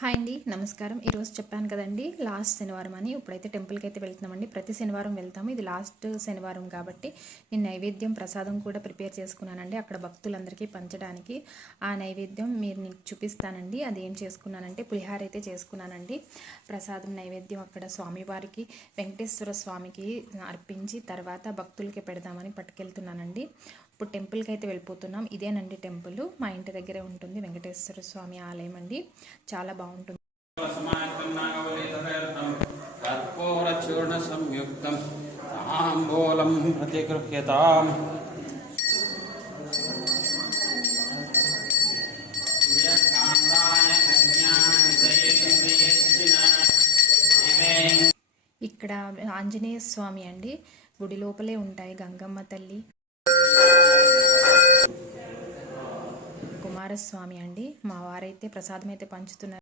Hi అండి, నమస్కారం. ఈరోజు చెప్పాను కదండి లాస్ట్ శనివారం అని. ఇప్పుడైతే టెంపుల్కి అయితే వెళ్తున్నామండి. ప్రతి శనివారం వెళ్తాము. ఇది లాస్ట్ శనివారం కాబట్టి నేను నైవేద్యం ప్రసాదం కూడా ప్రిపేర్ చేసుకున్నానండి అక్కడ భక్తులందరికీ పంచడానికి. ఆ నైవేద్యం మీరు నీకు చూపిస్తానండి. అది ఏం చేసుకున్నానంటే పులిహార అయితే చేసుకున్నానండి. ప్రసాదం నైవేద్యం అక్కడ స్వామివారికి, వెంకటేశ్వర స్వామికి అర్పించి తర్వాత భక్తులకి పెడదామని పట్టుకెళ్తున్నానండి. ఇప్పుడు టెంపుల్కి అయితే వెళ్ళిపోతున్నాం. ఇదేనండి టెంపుల్, మా ఇంటి దగ్గరే ఉంటుంది. వెంకటేశ్వర స్వామి ఆలయం అండి, చాలా బాగుంటుంది. ఇక్కడ ఆంజనేయ స్వామి అండి, గుడి లోపలే ఉంటాయి గంగమ్మ తల్లి, కుమారస్వామి అండి. మా వారైతే ప్రసాదం అయితే పంచుతున్నారు.